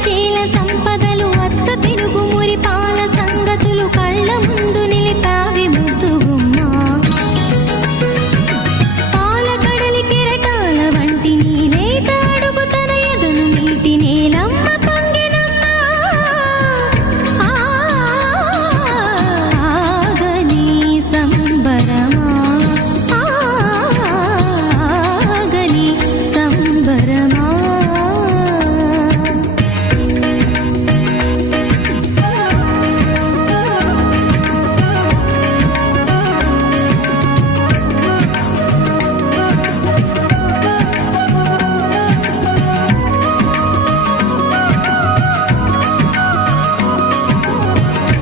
ചില